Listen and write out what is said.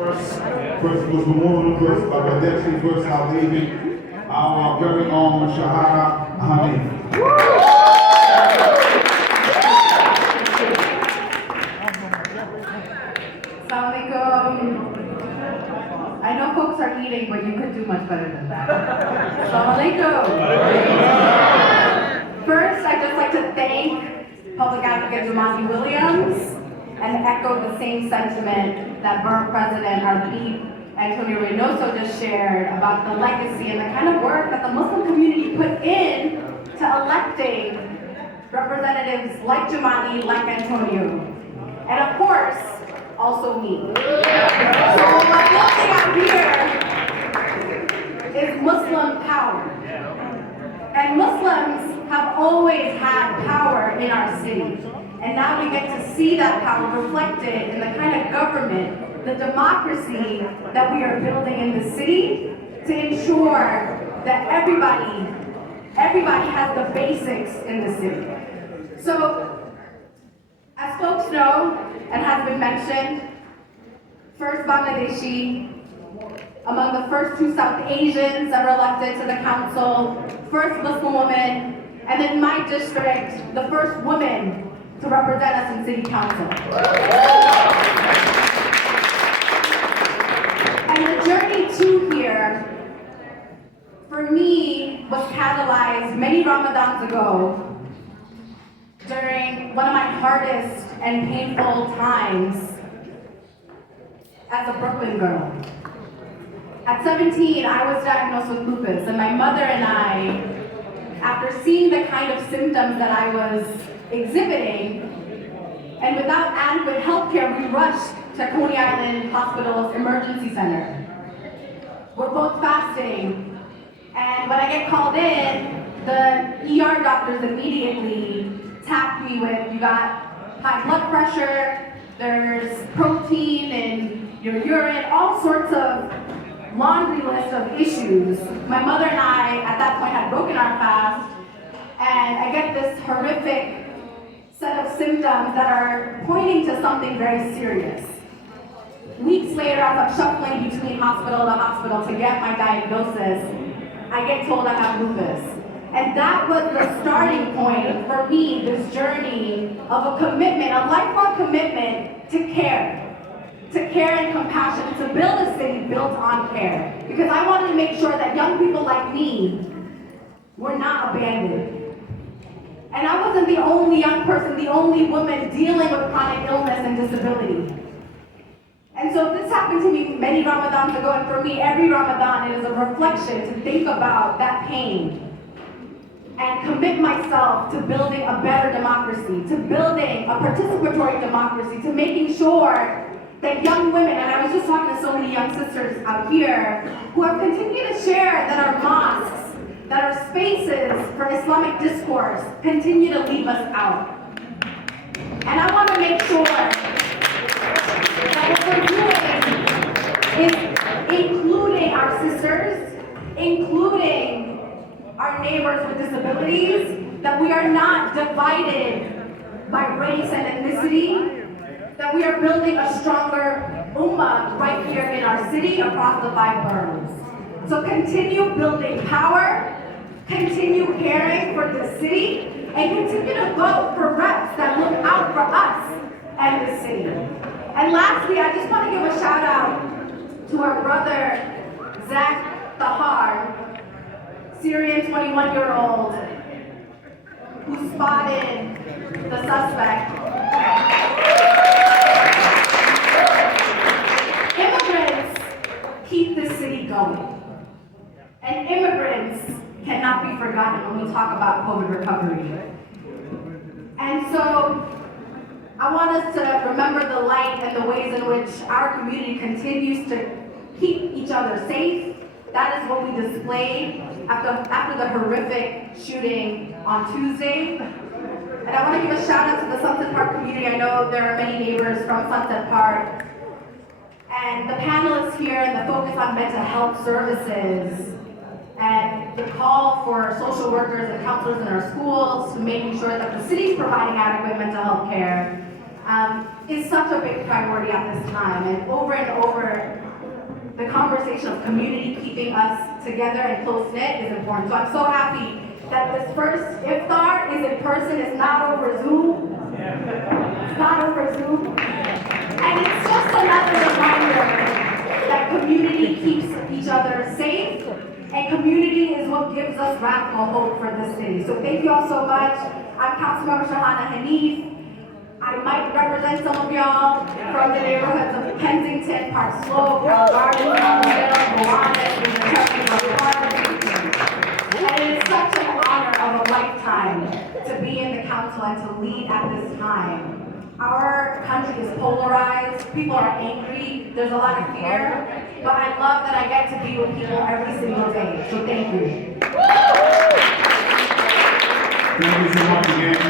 First Muslim woman, first Bangladeshi, first South Asian, our very own Shahara Hamid. Assalamualaikum. I know folks are eating, but you could do much better than that. Assalamualaikum. First, I'd just like to thank Public Advocate Jumaane Williams and echo the same sentiment that Borough President Arbib Antonio Reynoso just shared about the legacy and the kind of work that the Muslim community put in to electing representatives like Jumaane, like Antonio, and of course, also me. So my building out here is Muslim power. And Muslims have always had power in our city. And now we get to see that power reflected in the kind of government, the democracy that we are building in the city to ensure that everybody has the basics in the city. So, as folks know, and has been mentioned, first Bangladeshi, among the first two South Asians that were elected to the council, first Muslim woman, and in my district, the first woman to represent us in city council. And the journey to here, for me, was catalyzed many Ramadans ago during one of my hardest and painful times as a Brooklyn girl. At 17, I was diagnosed with lupus, and my mother and I, after seeing the kind of symptoms that I was exhibiting, and without adequate health care, we rushed to Coney Island Hospital's emergency center. We're both fasting, and when I get called in, the ER doctors immediately tapped me with, you got high blood pressure, there's protein in your urine, all sorts of laundry list of issues. My mother and I, at that point, had broken our fast, and I get this horrific set of symptoms that are pointing to something very serious. Weeks later, as I'm shuffling between hospital to hospital to get my diagnosis, I get told I have lupus. And that was the starting point for me, this journey of a commitment, a lifelong commitment to care and compassion, to build a city built on care. Because I wanted to make sure that young people like me were not abandoned. And I wasn't the only young person, the only woman dealing with chronic illness and disability. And so this happened to me many Ramadans ago, and for me, every Ramadan is a reflection to think about that pain and commit myself to building a better democracy, to building a participatory democracy, to making sure that young women, and I was just talking to so many young sisters out here, who have continued to share that our mosques, that our spaces for Islamic discourse continue to leave us out. And I want to make sure that what we're doing is including our sisters, including our neighbors with disabilities, that we are not divided by race and ethnicity, that we are building a stronger ummah right here in our city across the 5 boroughs. So continue building power, continue caring for the city, and continue to vote for reps that look out for us and the city. And lastly, I just want to give a shout out to our brother, Zach Tahar, Syrian 21-year-old, who spotted the suspect. Immigrants keep the city going. And immigrants cannot be forgotten when we talk about COVID recovery. And so, I want us to remember the light and the ways in which our community continues to keep each other safe. That is what we displayed after the horrific shooting on Tuesday. And I want to give a shout out to the Sunset Park community. I know there are many neighbors from Sunset Park. And the panelists here and the focus on mental health services and the call for social workers and counselors in our schools to making sure that the city's providing adequate mental health care is such a big priority at this time. And over community keeping us together and close-knit is important. So I'm so happy that this first iftar is in person, it's not over Zoom. It's not over Zoom. And it's just another reminder that community keeps each other safe, and community is what gives us radical hope for this city. So thank you all so much. I'm Councilmember Shahana Hanif. I might represent some of y'all from the neighborhoods of Kensington, Park Slope, Carroll Gardens, Elmville, Gowanus, Cherry Park. And it is such an honor of a lifetime to be in the council and to lead at this time. Our country is polarized, people are angry, there's a lot of fear, but I love that I get to be with people every single day, so thank you. Thank you so much again.